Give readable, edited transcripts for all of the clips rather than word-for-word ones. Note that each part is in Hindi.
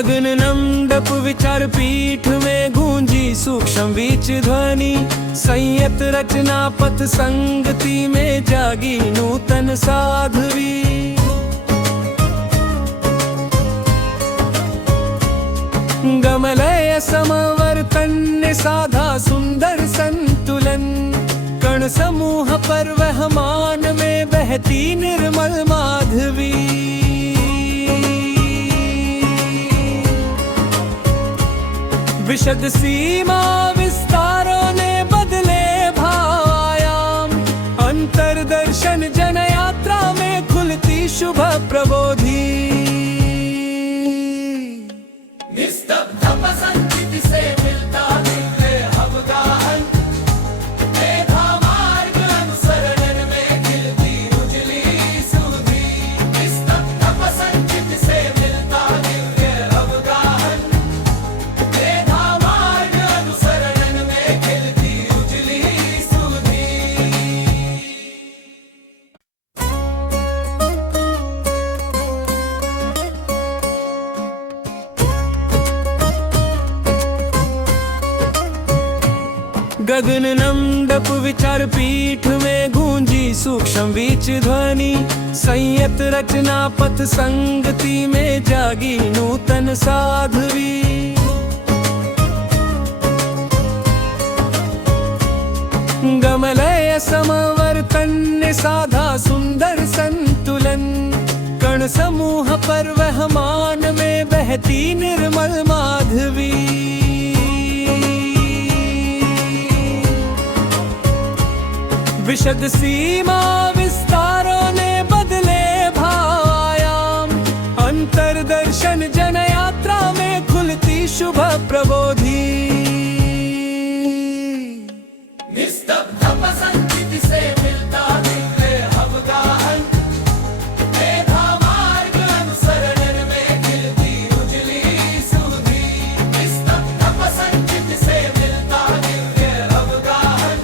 गगन नंदप विचार पीठ में गूंजी सूक्ष्म बीच ध्वनि। संयत रचना पथ संगति में जागी नूतन साध्वी। गमलय समवर्तन्य साधा सुंदर संतुलन। कण समूह पर वह मान में बहती निर्मल माधवी। विशद सीमा विस्तारों ने बदले भावायाम। अंतर्दर्शन जन यात्रा में खुलती शुभ प्रबोधि। निस्तब्ध संचित से मिलता दिव्य अवगाहन। मेधा मार्ग अनुसरण में खिलती उजली सुधि। निस्तब्ध संचित से मिलता दिव्य अवगाहन। मेधा मार्ग अनुसरण में खिलती उजली सुधि। गगन नंदप विचार पीठ में गूंजी सूक्ष्म बीच ध्वनि। संयत रचना पथ संगति में जागी नूतन साध्वी। गमलय समवर्तन्य साधा सुंदर संतुलन। कण समूह पर वह मान में बहती निर्मल माधवी। विशद सीमा विस्तारों ने बदले भावायाम। अंतर्दर्शन जन यात्रा में खुलती शुभ प्रबोधि। निस्तब्ध संचित से मिलता दिव्य अवगाहन। मेधा मार्ग अनुसरण में खिलती उजली सुधि। निस्तब्ध संचित से मिलता दिव्य अवगाहन।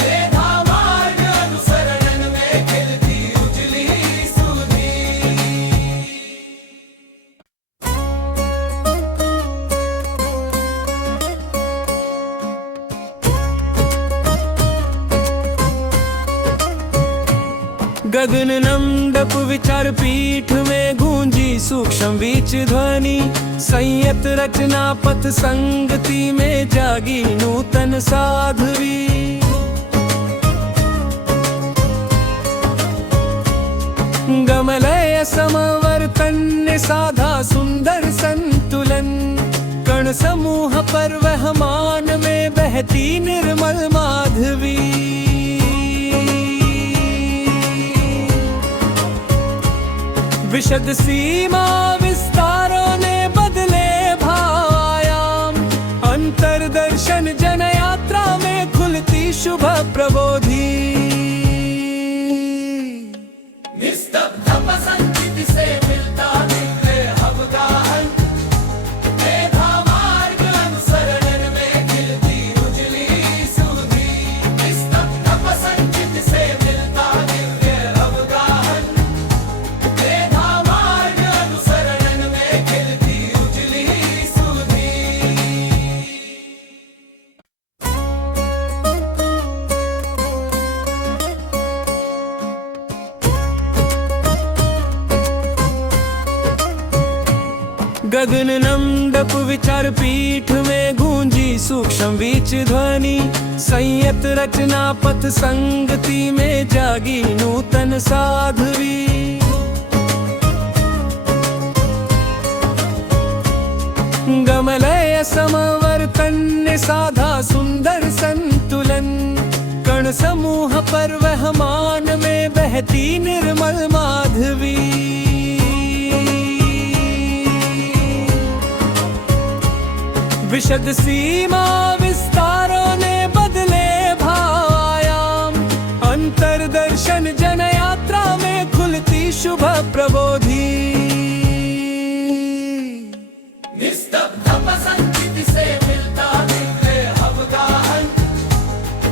मेधा मार्ग अनुसरण में खिलती उजली सुधि। गगन नंदप विचार पीठ में गूंजी सूक्ष्म बीच ध्वनि। संयत रचना पथ संगति में जागी नूतन साध्वी। गमलय समवर्तन्य साधा सुंदर संतुलन। कण समूह पर वह मान में बहती निर्मल माधवी। विशद सीमा विस्तारों ने बदले भावायाम। अंतर्दर्शन जन यात्रा में खुलती शुभ प्रबोधि। निस्तब्ध संचित से मिलता दिव्य अवगाहन। मेधा मार्ग अनुसरण में खिलती उजली सुधि। निस्तब्ध संचित से मिलता दिव्य अवगाहन। मेधा मार्ग अनुसरण में खिलती उजली सुधि। गगन नंदप विचार पीठ में गूंजी सूक्ष्म बीच ध्वनि। संयत रचना पथ संगति में जागी नूतन साध्वी। गमलय समवर्तन्य साधा सुंदर संतुलन। कण समूह पर वह मान में बहती निर्मल माधवी। विशद सीमा विस्तारों ने बदले भावायाम। अंतर्दर्शन जन यात्रा में खुलती शुभ प्रबोधि। निस्तब्ध संचित से मिलता दिव्य अवगाहन।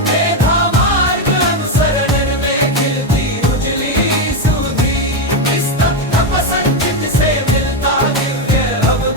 मेधा मार्ग अनुसरण में खिलती उजली सुधि। निस्तब्ध संचित से मिलता दिव्य अवगाहन।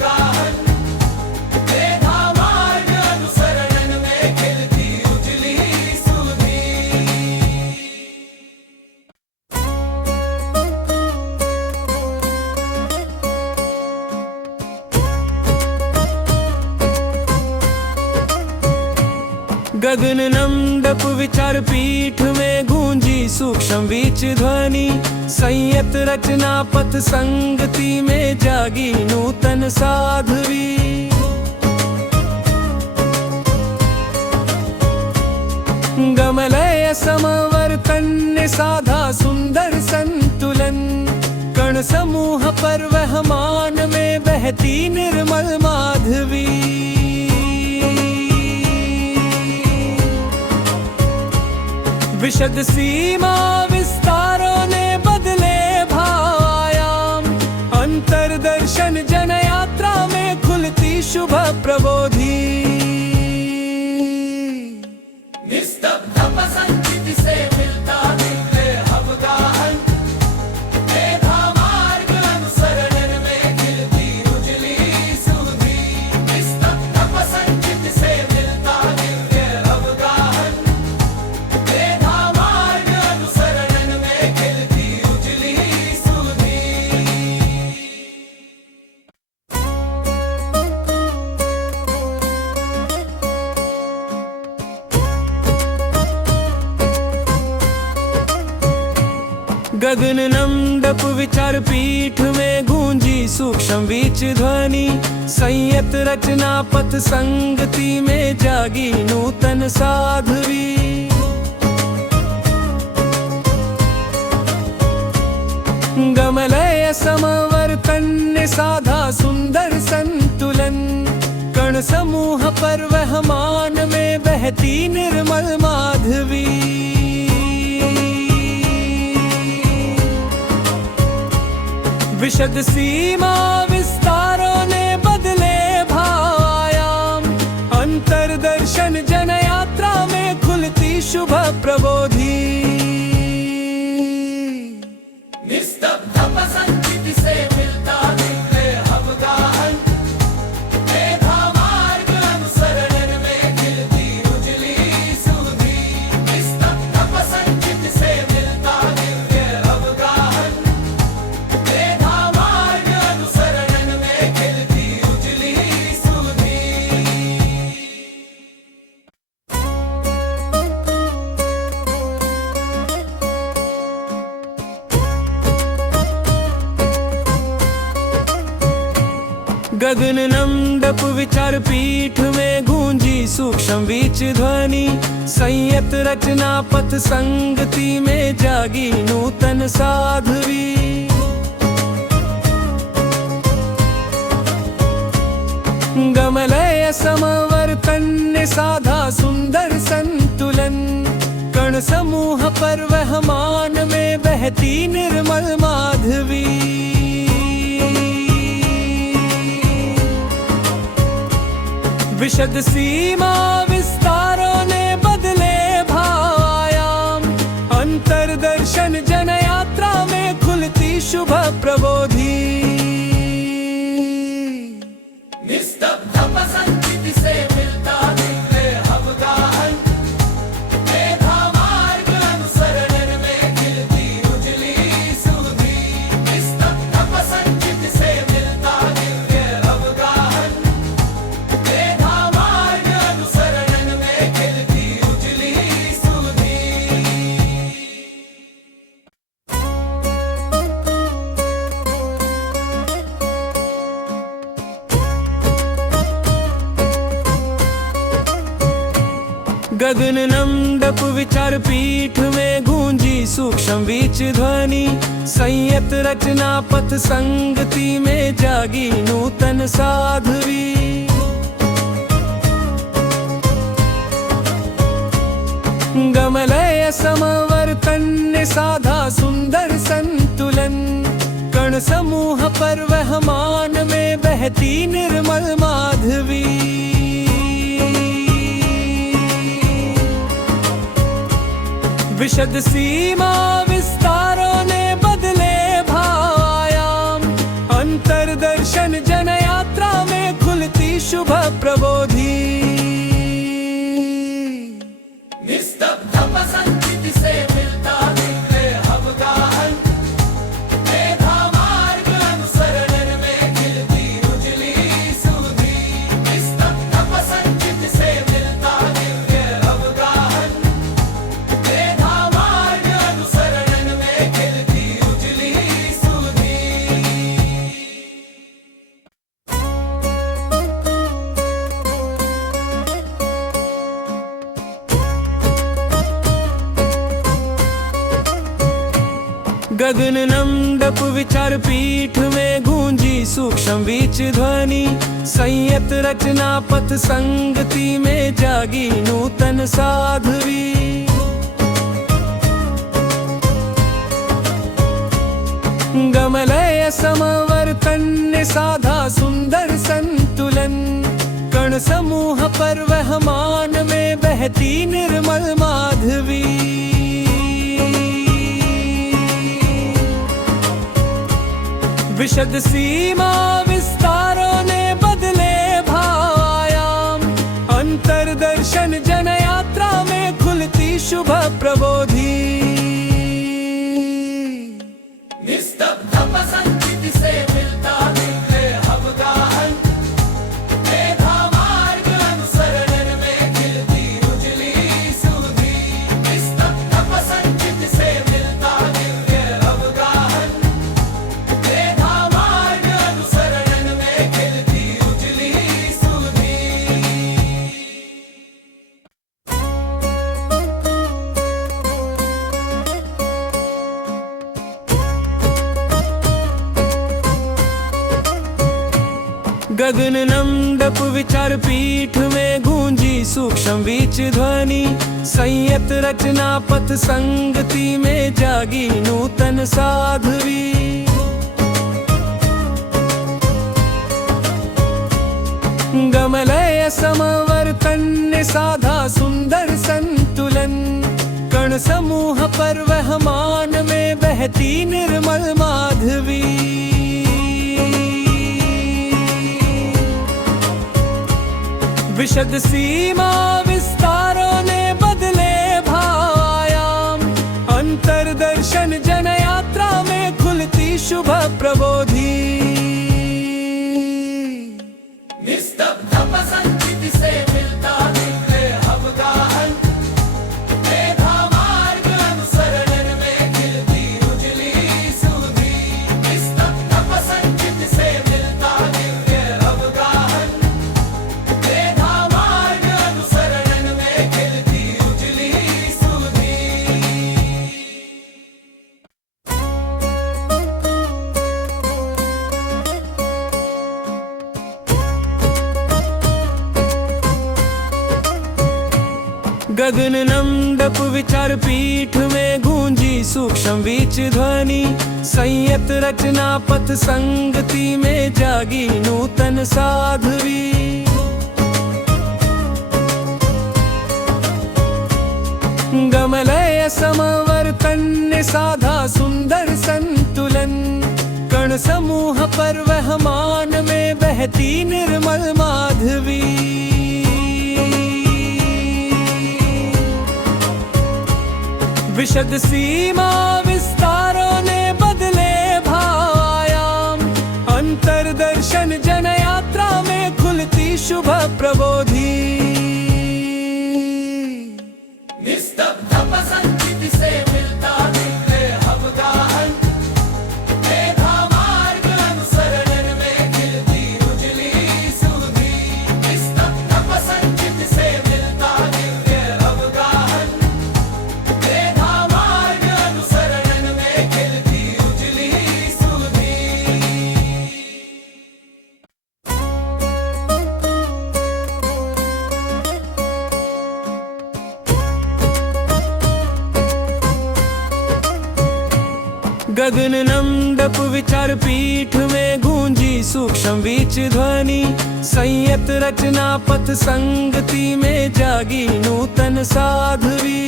गगन नंदप विचार पीठ में गूंजी सूक्ष्म बीच ध्वनि। संयत रचना पथ संगति में जागी नूतन साध्वी। गमलय समवर्तन साधा सुंदर संतुलन। कण समूह पर वह मान में बहती निर्मल माधवी। विशद सीमा विस्तारों ने बदले भावयाम। अंतरदर्शन जन यात्रा में खुलती शुभ प्रबोधि। निस्तब्ध संचित से मिलता दिव्य अवगाहन। मेधा मार्ग अनुसरण में खिलती उजली सुधि। निस्तब्ध संचित से मिलता दिव्य अवगाहन। मेधा मार्ग अनुसरण में खिलती उजली सुधि। गगन नंदप विचार पीठ में गूंजी सूक्ष्म बीच ध्वनि। संयत रचना पथ संगति में जागी नूतन साध्वी। गमलय समवर्तन साधा सुंदर संतुलन। कण समूह पर वह मान में बहती निर्मल माधवी। विशद सीमा विस्तारों ने बदले भावयाम। अंतरदर्शन जन यात्रा में खुलती शुभ प्रबोधि। निस्तब्ध संचित से मिलता दिव्य अवगाहन। मेधा मार्ग अनुसरण में खिलती उजली सुधि। निस्तब्ध संचित से मिलता दिव्य अवगाहन। मेधा मार्ग अनुसरण में खिलती उजली सुधि। गगन नंदप विचार पीठ में गूंजी सूक्ष्म बीच ध्वनि। संयत रचना पथ संगति में जागी नूतन साध्वी। गमलय समवर्तन साधा सुंदर संतुलन। कण समूह पर वह मान में बहती निर्मल माधवी। विशद सीमा विस्तारों ने बदले भावयाम। अंतरदर्शन जन यात्रा में खुलती शुभ प्रबोधि। निस्तब्ध संचित से मिलता दिव्य अवगाहन। मेधा मार्ग अनुसरण में खिलती उजली सुधि। निस्तब्ध संचित से मिलता दिव्य अवगाहन। मेधा मार्ग अनुसरण में खिलती उजली सुधि। गगन नंदप विचार पीठ में गूंजी सूक्ष्म बीच ध्वनि। संयत रचना पथ संगति में जागी नूतन साध्वी। गमलय समवर्तन साधा सुंदर संतुलन। कण समूह पर वह मान में बहती निर्मल माधवी। विशद सीमा विस्तारों ने बदले भावयाम। अंतरदर्शन जन यात्रा में खुलती शुभ प्रबोधि। निस्तब्ध संचित से मिलता दिव्य अवगाहन। मेधा मार्ग अनुसरण में खिलती उजली सुधि। निस्तब्ध संचित से मिलता दिव्य गगन नमडप विचार पीठ में गूंजी सूक्ष्म बीच ध्वनि, संयत रचना पथ संगति में जागी नूतन साध्वी। गमलय समवर्तन्य साधा सुंदर संतुलन, कण समूह पर वह मान में बहती निर्मल माधवी। विशद सीमा विस्तारों ने बदले भावायाम, अंतर्दर्शन जन यात्रा में खुलती शुभ प्रबोधि। निस्तब्ध संचित से मिलता दिव्य अवगाहन, मेधा मार्ग अनुसरण में खिलती उजली सुधि। निस्तब्ध संचित से मिलता दिव्य अवगाहन, मेधा मार्ग अनुसरण में खिलती उजली सुधि। गगन नमडप विचार पीठ में गूंजी सूक्ष्म बीच ध्वनि, संयत रचना पथ संगति में जागी नूतन साध्वी। गमलय समवर्तन्य साधा सुंदर संतुलन, कण समूह पर वह मान में बहती निर्मल माधवी। विशद सीमा विस्तारों ने बदले भावायाम, अंतर्दर्शन जन यात्रा में खुलती शुभ प्रबोधि। निस्तब्ध संचित से मिलता दिव्य अवगाहन, मेधा मार्ग अनुसरण में खिलती उजली सुधि। निस्तब्ध संचित से मिलता दिव्य अवगाहन, मेधा मार्ग अनुसरण में खिलती उजली सुधि। गगन नमडप विचार पीठ में गूंजी सूक्ष्म बीच ध्वनि, संयत रचना पथ संगति में जागी नूतन साध्वी। गमलय समवर्तन्य साधा सुंदर संतुलन, कण समूह पर वह मान में बहती निर्मल माधवी। विशद सीमा विस्तारों ने बदले भावायाम, अंतर्दर्शन जन यात्रा में खुलती शुभ प्रबोधि। निस्तब्ध संचित से मिलता दिव्य अवगाहन, मेधा मार्ग अनुसरण में खिलती उजली सुधि। निस्तब्ध संचित से मिलता दिव्य अवगाहन, मेधा मार्ग अनुसरण में खिलती उजली सुधि। गगन नमडप विचार पीठ में गूंजी सूक्ष्म बीच ध्वनि, संयत रचना पथ संगति में जागी नूतन साध्वी।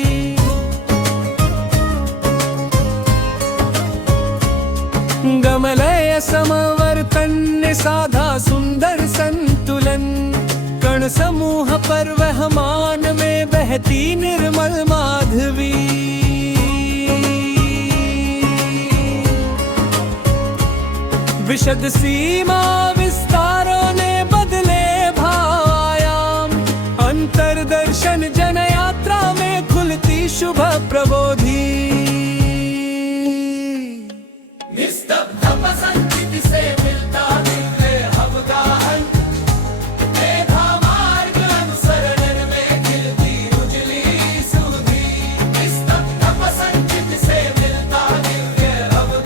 गमलय समवर्तन्य साधा सुंदर संतुलन, कण समूह पर वह मान में बहती निर्मल माधवी। विशद सीमा विस्तारों ने बदले भावायाम, अंतर्दर्शन जन यात्रा में खुलती शुभ प्रबोधि। निस्तब्ध संचित से मिलता दिव्य अवगाहन, मेधा मार्ग अनुसरण में खिलती उजली सुधि। निस्तब्ध संचित से मिलता दिव्य अवगाहन,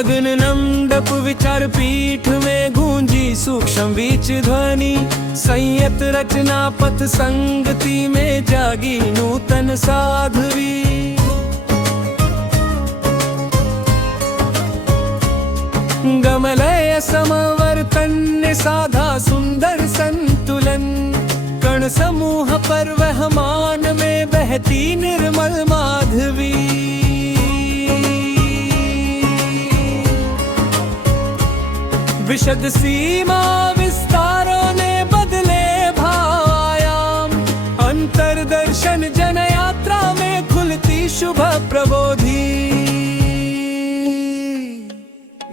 गगन नंदप विचार पीठ में गूंजी सूक्ष्म बीच ध्वनि। संयत रचना पथ संगति में जागी नूतन साध्वी। गमलय समवर्तन्य साधा सुंदर संतुलन। कण समूह पर वहमान में बहती निर्मल माधवी। विशद सीमा विस्तारों ने बदले भावायाम। अंतर्दर्शन जन यात्रा में खुलती शुभ प्रबोधि।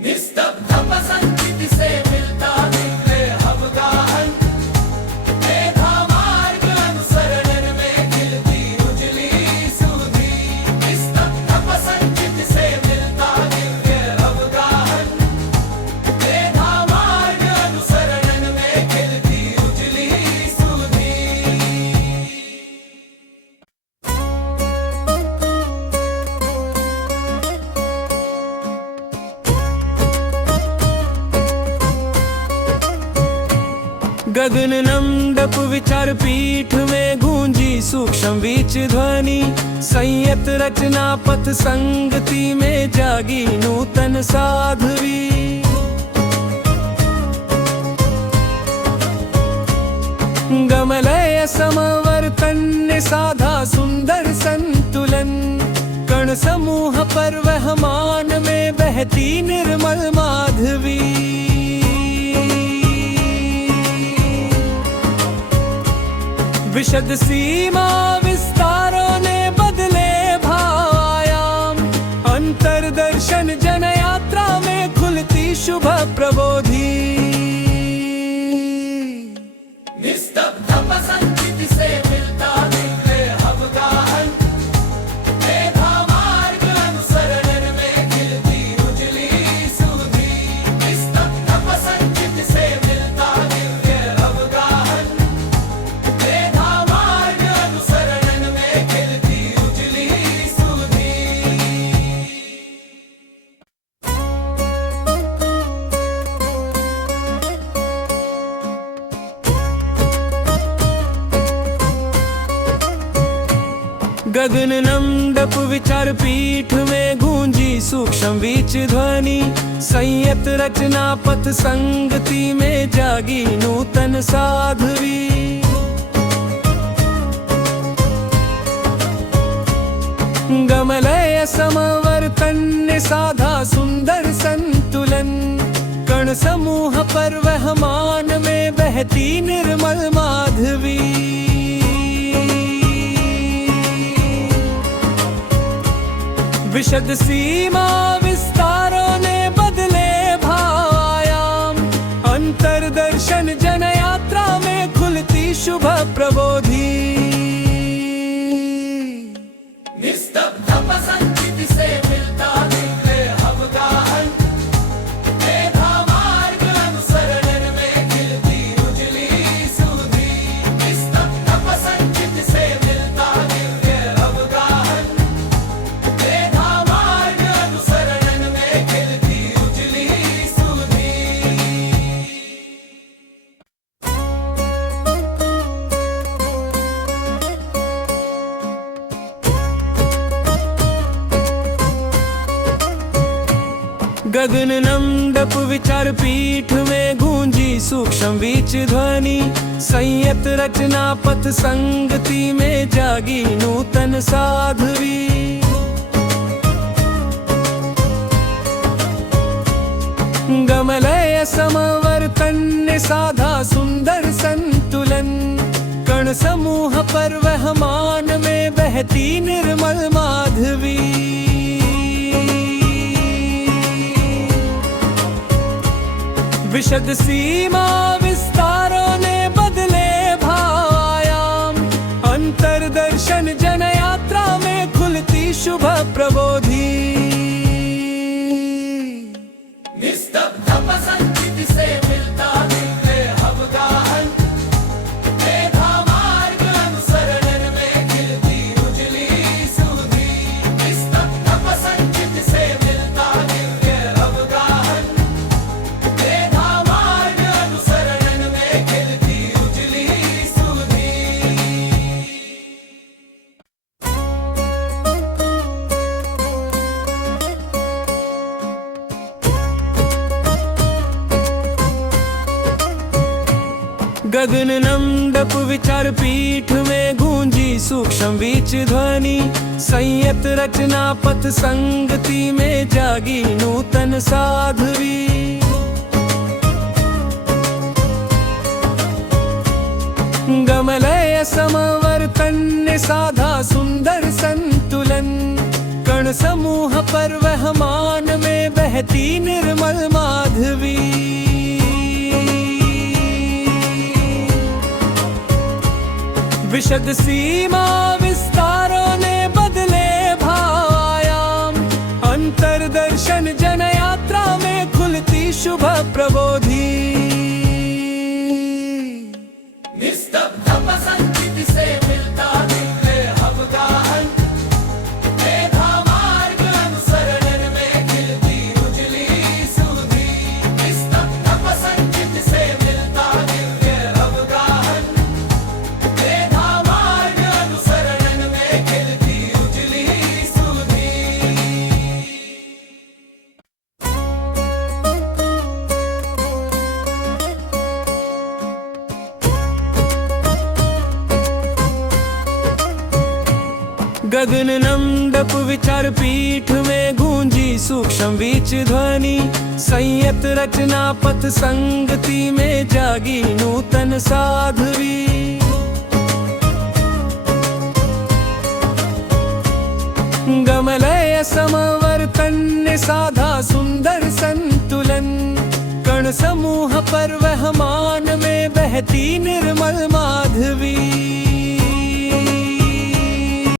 निस्तब्ध संचित से मिलता दिव्य अवगाहन। मेधा मार्ग अनुसरण में खिलती उजली सुधि। निस्तब्ध संचित से मिलता दिव्य अवगाहन। मेधा मार्ग अनुसरण में खिलती उजली सुधि। गगन नंदप विचार पीठ में गूंजी सूक्ष्म बीच ध्वनि। संयत रचना पथ संगति में जागी नूतन साध्वी। गमलय समवर्तन्य साधा सुंदर संतुलन। कण समूह पर वहमान में बहती निर्मल माधवी। विशद सीमा विस्तारों ने बदले भावायाम। अंतर्दर्शन जन यात्रा में खुलती शुभ प्रबोधि। निस्तब्ध संचित से मिलता दिव्य अवगाहन। मेधा मार्ग अनुसरण में खिलती उजली सुधि। निस्तब्ध संचित से मिलता दिव्य अवगाहन। मेधा मार्ग अनुसरण में खिलती उजली सुधि। गगन नंदप विचार पीठ में गूंजी सूक्ष्म बीच ध्वनि। संयत रचना पथ संगति में जागी नूतन साध्वी। गमलय समवर्तन्य साधा सुंदर संतुलन। कण समूह पर वहमान में बहती निर्मल माधवी। विशद सीमा विस्तारों ने बदले भावायाम। अंतर्दर्शन जन यात्रा में खुलती शुभ प्रबोधि। निस्तब्ध संचित से मिलता दिव्य अवगाहन। मेधा मार्ग अनुसरण में खिलती उजली सुधि। निस्तब्ध संचित से मिलता दिव्य अवगाहन। मेधा मार्ग अनुसरण में खिलती उजली सुधि। गगन नंदप विचार पीठ में गूंजी सूक्ष्म बीच ध्वनि। संयत रचना पथ संगति में जागी नूतन साध्वी। गमलय समवर्तन्य साधा सुंदर संतुलन। कण समूह पर वहमान में बहती निर्मल माधवी। विशद सीमा विस्तारों ने बदले भावायाम। अंतर्दर्शन जन यात्रा में खुलती शुभ प्रबोधि। निस्तब्ध संचित से मिलता दिव्य अवगाहन। मेधा मार्ग अनुसरण में खिलती उजली सुधि। निस्तब्ध संचित से मिलता दिव्य अवगाहन। गगन नंदप विचार पीठ में गूंजी सूक्ष्म बीच ध्वनि, संयत रचना पथ संगति में जागी नूतन साध्वी। गमलय समवर्तन साधा सुंदर संतुलन, कण समूह पर वहमान में बहती निर्मल माधवी। विशद सीमा विस्तारों ने बदले भावयाम, अंतर्दर्शन जन यात्रा में खुलती शुभ प्रबोधि। निस्तब्ध पसंद से मिलता दिव्य अवगाहन, मेधा मार्ग अनुसरण में खिलती उजली सुधि। निस्तब्ध पसंद से मिलता दिव्य अवगाहन, मेधा मार्ग अनुसरण में खिलती उजली सुधि। गगन नंदप विचार पीठ में गूंजी सूक्ष्म बीच ध्वनि, संयत रचना पथ संगति में जागी नूतन साध्वी। गमलय समवर्तन साधा सुंदर संतुलन, कण समूह पर वहमान में बहती निर्मल